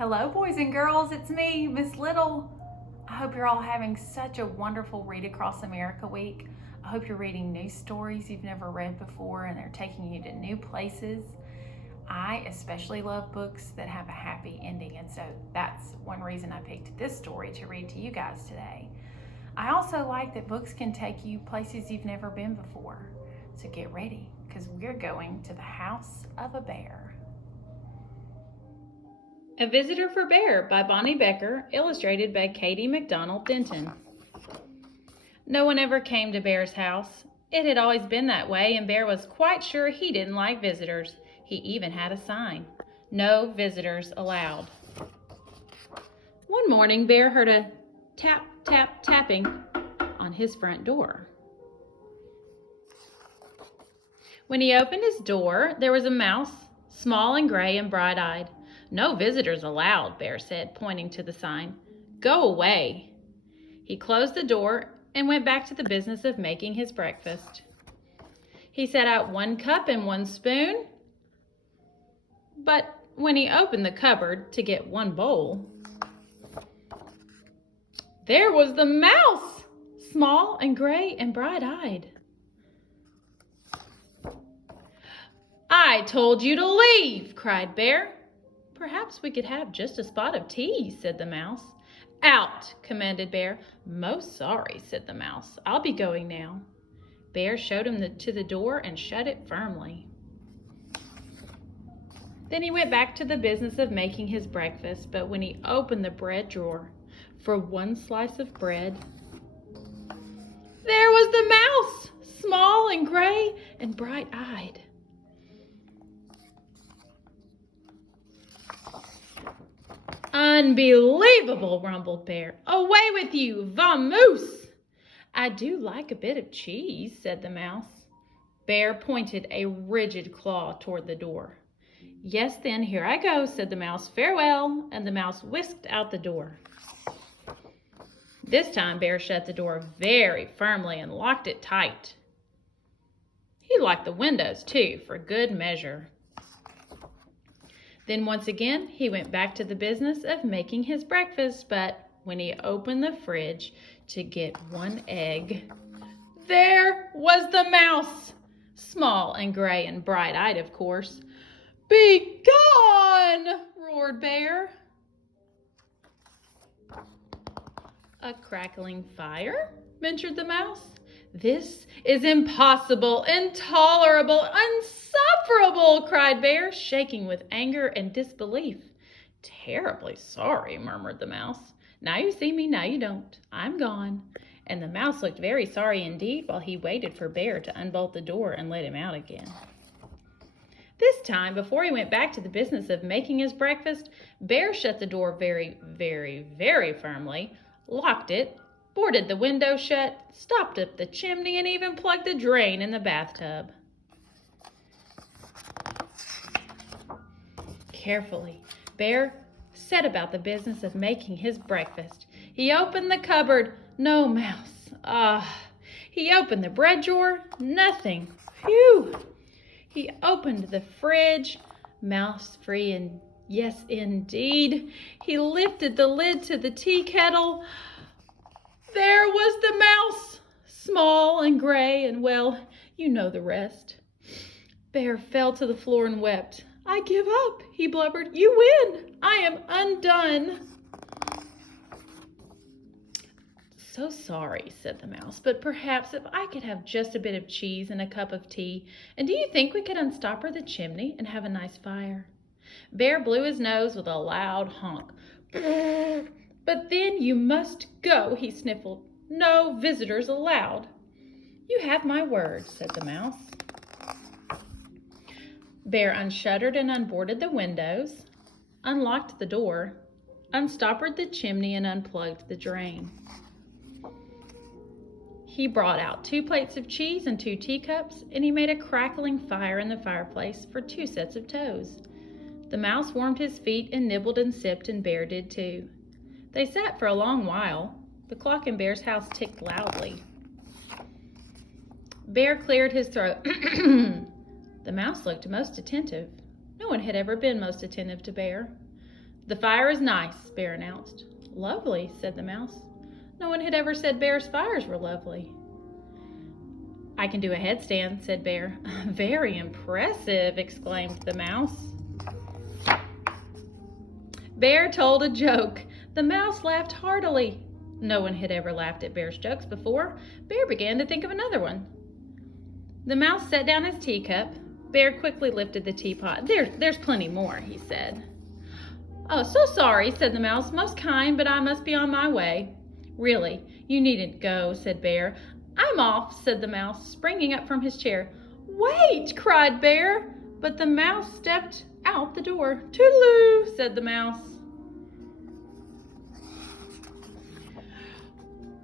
Hello, boys and girls. It's me, Miss Little. I hope you're all having such a wonderful Read Across America week. I hope you're reading new stories you've never read before and they're taking you to new places. I especially love books that have a happy ending, and so that's one reason I picked this story to read to you guys today. I also like that books can take you places you've never been before. So get ready, because we're going to the house of a bear. A Visitor for Bear by Bonny Becker, illustrated by Katie McDonald Denton. No one ever came to Bear's house. It had always been that way, and Bear was quite sure he didn't like visitors. He even had a sign, "No visitors allowed." One morning, Bear heard a tap, tap, tapping on his front door. When he opened his door, there was a mouse, small and gray and bright-eyed. "No visitors allowed," Bear said, pointing to the sign. "Go away." He closed the door and went back to the business of making his breakfast. He set out 1 cup and 1 spoon, but when he opened the cupboard to get 1 bowl, there was the mouse, small and gray and bright-eyed. "I told you to leave," cried Bear. "Perhaps we could have just a spot of tea," said the mouse. "Out," commanded Bear. "Most sorry," said the mouse. "I'll be going now." Bear showed him to the door and shut it firmly. Then he went back to the business of making his breakfast, but when he opened the bread drawer for 1 slice of bread, there was the mouse, small and gray and bright-eyed. "Unbelievable," rumbled Bear. "Away with you, vamoose!" "I do like a bit of cheese," said the mouse. Bear pointed a rigid claw toward the door. "Yes, then, here I go," said the mouse. "Farewell," and the mouse whisked out the door. This time, Bear shut the door very firmly and locked it tight. He locked the windows, too, for good measure. Then once again, he went back to the business of making his breakfast, but when he opened the fridge to get 1 egg, there was the mouse, small and gray and bright-eyed, of course. "Be gone!" roared Bear. "A crackling fire?" ventured the mouse. "This is impossible, intolerable, insufferable!" cried Bear, shaking with anger and disbelief. "Terribly sorry," murmured the mouse. "Now you see me, now you don't. I'm gone." And the mouse looked very sorry indeed while he waited for Bear to unbolt the door and let him out again. This time, before he went back to the business of making his breakfast, Bear shut the door very, very, very firmly, locked it, boarded the window shut, stopped up the chimney, and even plugged the drain in the bathtub. Carefully, Bear set about the business of making his breakfast. He opened the cupboard. No mouse. He opened the bread drawer. Nothing. Phew! He opened the fridge. Mouse-free, and yes, indeed. He lifted the lid to the tea kettle. There was the mouse, small and gray, and well, you know the rest. Bear fell to the floor and wept. "I give up," he blubbered. "You win. I am undone." "So sorry," said the mouse, "but perhaps if I could have just a bit of cheese and a cup of tea, and do you think we could unstopper the chimney and have a nice fire?" Bear blew his nose with a loud honk. "But then you must go," he sniffled. "No visitors allowed." "You have my word," said the mouse. Bear unshuttered and unboarded the windows, unlocked the door, unstoppered the chimney, and unplugged the drain. He brought out 2 plates of cheese and 2 teacups, and he made a crackling fire in the fireplace for 2 sets of toes. The mouse warmed his feet and nibbled and sipped, and Bear did too. They sat for a long while. The clock in Bear's house ticked loudly. Bear cleared his throat. The mouse looked most attentive. No one had ever been most attentive to Bear. "The fire is nice," Bear announced. "Lovely," said the mouse. No one had ever said Bear's fires were lovely. "I can do a headstand," said Bear. "Very impressive," exclaimed the mouse. Bear told a joke. The mouse laughed heartily. No one had ever laughed at Bear's jokes before. Bear began to think of another one. The mouse set down his teacup. Bear quickly lifted the teapot. There's plenty more," he said. "Oh, so sorry," said the mouse. "Most kind, but I must be on my way." "Really, you needn't go," said Bear. "I'm off," said the mouse, springing up from his chair. "Wait!" cried Bear, but the mouse stepped out the door. "Toodaloo," said the mouse.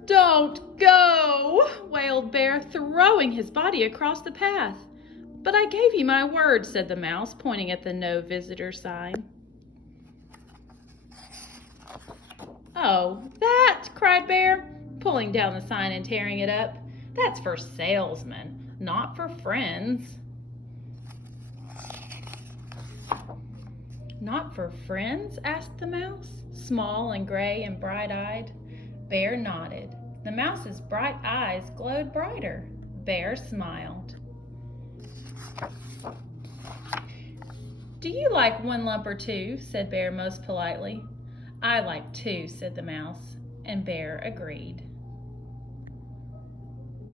"Don't go," wailed Bear, throwing his body across the path. "But I gave you my word," said the mouse, pointing at the no visitor sign. "Oh, that!" cried Bear, pulling down the sign and tearing it up. "That's for salesmen, not for friends." "Not for friends?" asked the mouse, small and gray and bright-eyed. Bear nodded. The mouse's bright eyes glowed brighter. Bear smiled. "Do you like one lump or two?" said Bear most politely. "I like two," said the mouse, and Bear agreed.